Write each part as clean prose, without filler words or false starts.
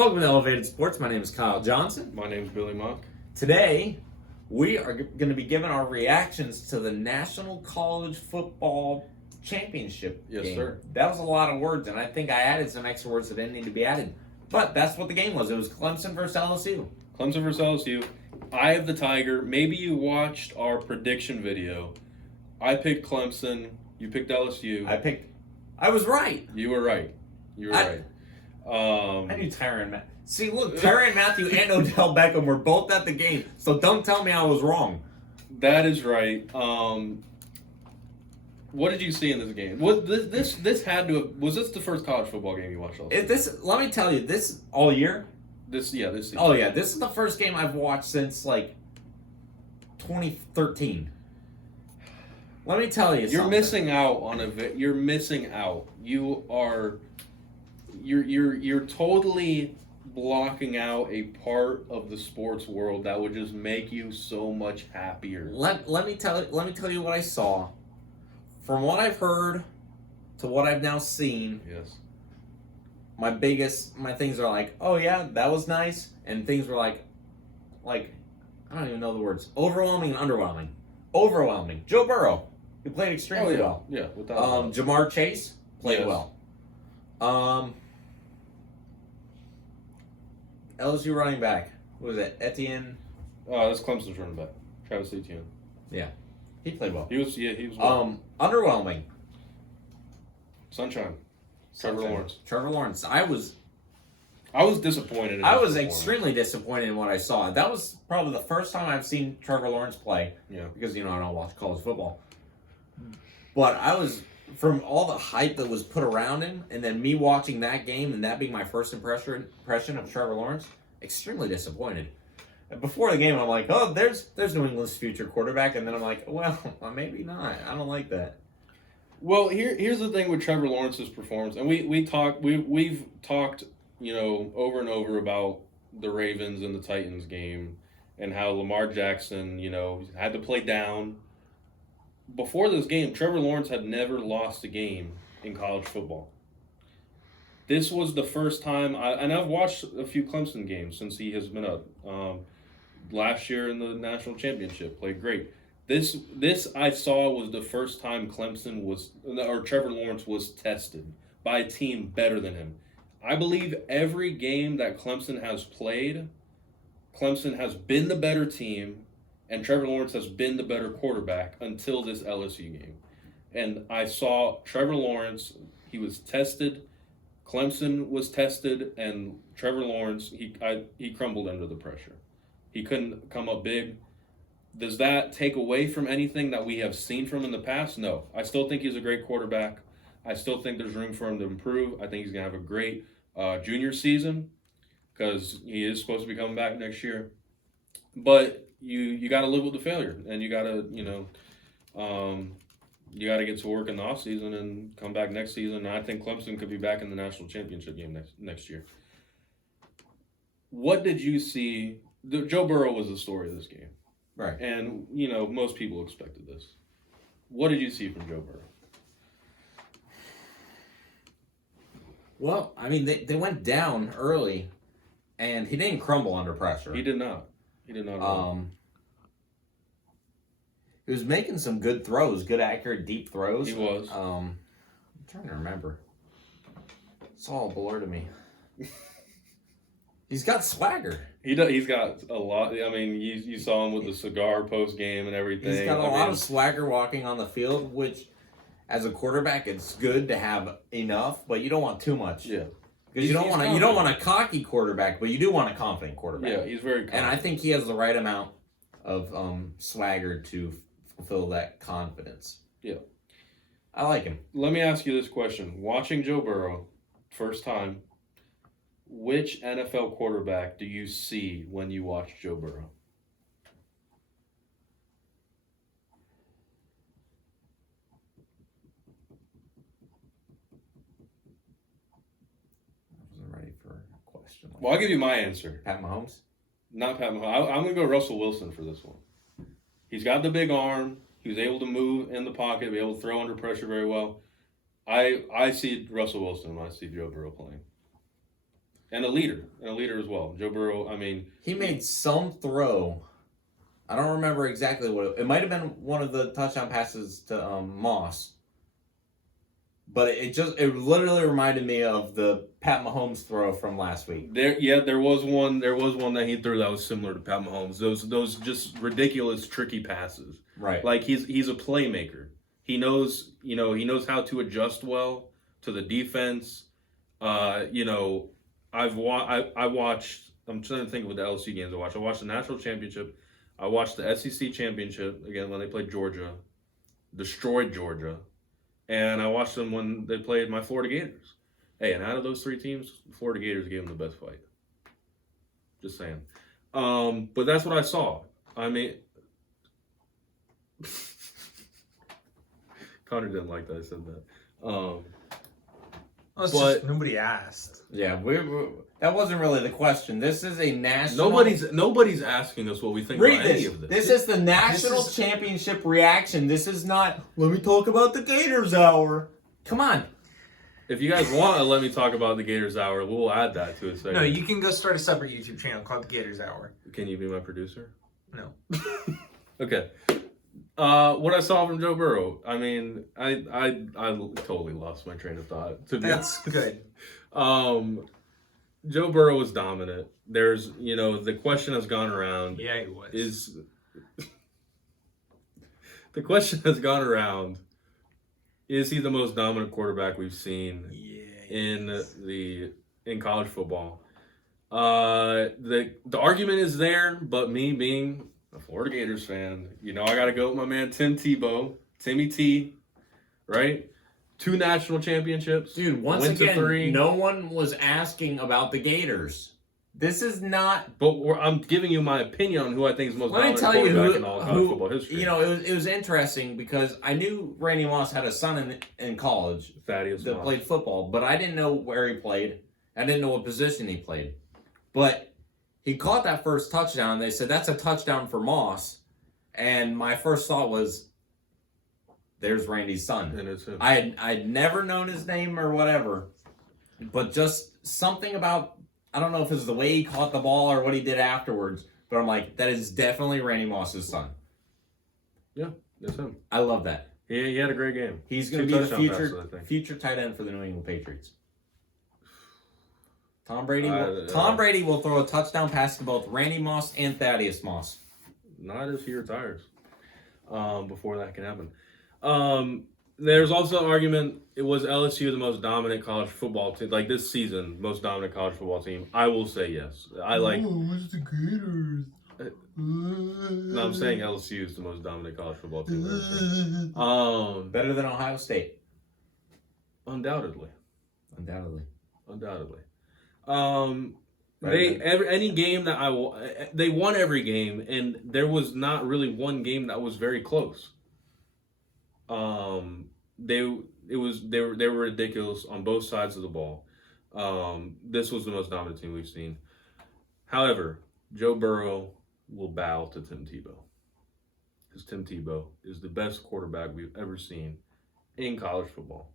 Welcome to Elevated Sports. My name is Kyle Johnson. My name's Billy Monk. Today, we are going to be giving our reactions to the National College Football Championship Yes, game. sir. That was a lot of words, and I think I added some extra words that didn't need to be added. But that's what the game was. It was Clemson versus LSU. Clemson versus LSU. I have the Tiger. Maybe you watched our prediction video. I picked Clemson. You picked LSU. I was right. You were right. Right. I knew Tyrann Matthew. See, look, Tyrann Matthew and Odell Beckham were both at the game, so don't tell me I was wrong. That is right. What did you see in this game? This had to have, was this the first college football game you watched all season? Let me tell you, this all year. This season. Oh yeah, this is the first game I've watched since like 2013. Let me tell you, you're missing out on You're missing out. You're totally blocking out a part of the sports world that would just make you so much happier. Let me tell you what I saw. From what I've heard to what I've now seen. Yes. My things are like, oh yeah, that was nice, and things were like I don't even know the words. Overwhelming and underwhelming. Overwhelming. Joe Burrow, he played extremely well. Yeah, without Jamar Chase played well. LSU running back. What was it? Etienne? That's Clemson's running back. Travis Etienne. Yeah. He played well. He was well. Underwhelming. Sunshine. Trevor Lawrence. I was disappointed. I was extremely disappointed in what I saw. That was probably the first time I've seen Trevor Lawrence play. Yeah. Because, I don't watch college football. But I was, from all the hype that was put around him, and then me watching that game and that being my first impression of Trevor Lawrence, extremely disappointed. And before the game, I'm like, oh, there's New England's future quarterback. And then I'm like, well, maybe not. I don't like that. Well, here's the thing with Trevor Lawrence's performance, and we've talked, over and over about the Ravens and the Titans game, and how Lamar Jackson, had to play down. Before this game, Trevor Lawrence had never lost a game in college football. This was the first time, and I've watched a few Clemson games since he has been up. Last year in the national championship, played great. This I saw was the first time Trevor Lawrence was tested by a team better than him. I believe every game that Clemson has played, Clemson has been the better team, and Trevor Lawrence has been the better quarterback until this LSU game. And I saw Trevor Lawrence, he was tested, Clemson was tested, and Trevor Lawrence, he crumbled under the pressure. He couldn't come up big. Does that take away from anything that we have seen from him in the past? No. I still think he's a great quarterback. I still think there's room for him to improve. I think he's going to have a great junior season because he is supposed to be coming back next year. But you got to live with the failure, and you got to, you got to get to work in the offseason and come back next season. And I think Clemson could be back in the national championship game next year. What did you see? Joe Burrow was the story of this game. Right. And, most people expected this. What did you see from Joe Burrow? Well, they went down early, and he didn't crumble under pressure. He did not. He was making some good throws, good, accurate, deep throws. He was. I'm trying to remember. It's all a blur to me. He's got swagger. He's got a lot. You saw him with the cigar post game and everything. He's got a lot of swagger walking on the field, which, as a quarterback, it's good to have enough, but you don't want too much. Yeah. Because you don't want a cocky quarterback, but you do want a confident quarterback. Yeah, he's very confident. And I think he has the right amount of swagger to fulfill that confidence. Yeah. I like him. Let me ask you this question. Watching Joe Burrow, first time, which NFL quarterback do you see when you watch Joe Burrow? Well, I'll give you my answer. Pat Mahomes? Not Pat Mahomes. I'm going to go Russell Wilson for this one. He's got the big arm. He was able to move in the pocket, be able to throw under pressure very well. I see Russell Wilson when I see Joe Burrow playing. And a leader as well. Joe Burrow, I mean, he made some throw. I don't remember exactly what it might have been one of the touchdown passes to Moss. But it literally reminded me of the Pat Mahomes throw from last week. There was one that he threw that was similar to Pat Mahomes. Those just ridiculous, tricky passes. Right. Like he's a playmaker. He knows how to adjust well to the defense. I watched. I'm trying to think of the LSU games I watched. I watched the national championship. I watched the SEC championship again when they played Georgia, destroyed Georgia, and I watched them when they played my Florida Gators. Hey, and out of those 3 teams, Florida Gators gave them the best fight. Just saying. But that's what I saw. I mean, Connor didn't like that I said that. Just nobody asked. Yeah, that wasn't really the question. This is a national. Nobody's asking us what we think about any of this. This is the national championship reaction. This is not. Let me talk about the Gators hour. Come on. If you guys want to let me talk about the Gators hour, we'll add that to it. No, you can go start a separate YouTube channel called the Gators Hour. Can you be my producer? No. Okay. What I saw from Joe Burrow, I mean, I totally lost my train of thought. That's good. Joe Burrow was dominant. There's, the question has gone around. Yeah, he was. The question has gone around, is he the most dominant quarterback we've seen in college football? The argument is there, but me being a Florida Gators fan, I got to go with my man Tebow, Timmy T, right? 2 national championships. Dude, once again, 3. No one was asking about the Gators. This is not... But I'm giving you my opinion on who I think is the most dominant quarterback in all college football history. It was interesting because I knew Randy Moss had a son in college Thaddeus that Moss. played football, but I didn't know where he played. I didn't know what position he played. But he caught that first touchdown. They said, that's a touchdown for Moss. And my first thought was, there's Randy's son. And it's him. I'd never known his name or whatever. But just something about, I don't know if it's the way he caught the ball or what he did afterwards, but I'm like, that is definitely Randy Moss's son. Yeah, that's him. I love that. He had a great game. He's going to be the future tight end for the New England Patriots. Tom Brady will throw a touchdown pass to both Randy Moss and Thaddeus Moss. Not if he retires. Before that can happen. There's also an argument, it was LSU the most dominant college football team, like this season, most dominant college football team. I will say yes. It was the Gators. No, I'm saying LSU is the most dominant college football team. Better than Ohio State. Undoubtedly. Any game that they won every game, and there was not really one game that was very close. They were ridiculous on both sides of the ball. This was the most dominant team we've seen. However, Joe Burrow will bow to Tim Tebow, because Tim Tebow is the best quarterback we've ever seen in college football.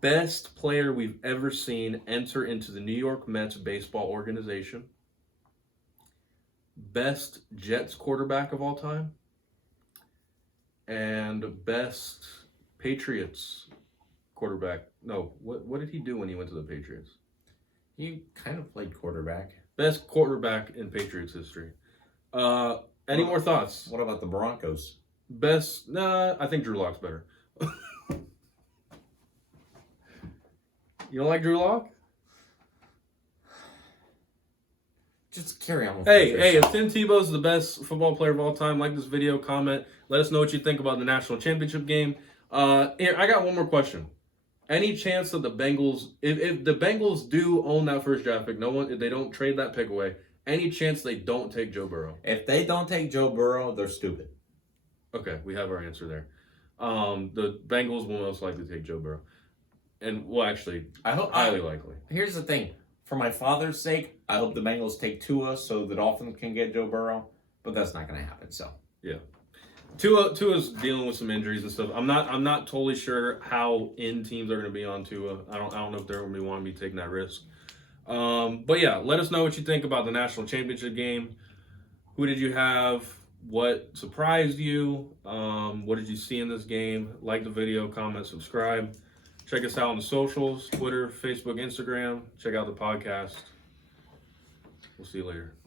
Best player we've ever seen enter into the New York Mets baseball organization. Best Jets quarterback of all time. And best Patriots quarterback. No, what did he do when he went to the Patriots? He kind of played quarterback. Best quarterback in Patriots history. Any more thoughts? What about the Broncos? I think Drew Lock's better. You don't like Drew Lock? Just carry on with Hey, if Tim Tebow's the best football player of all time, like this video, comment. Let us know what you think about the national championship game. Here, I got one more question. Any chance that the Bengals, if the Bengals do own that first draft pick, if they don't trade that pick away, any chance they don't take Joe Burrow? If they don't take Joe Burrow, they're stupid. Okay, we have our answer there. The Bengals will most likely take Joe Burrow. And, well, actually, highly likely. Here's the thing. For my father's sake, I hope the Bengals take Tua so the Dolphins can get Joe Burrow. But that's not going to happen, so. Yeah. Tua's dealing with some injuries and stuff. I'm not totally sure how in teams are going to be on Tua. I don't know if they're going to want to be taking that risk. But yeah, let us know what you think about the national championship game. Who did you have? What surprised you? What did you see in this game? Like the video, comment, subscribe. Check us out on the socials, Twitter, Facebook, Instagram. Check out the podcast. We'll see you later.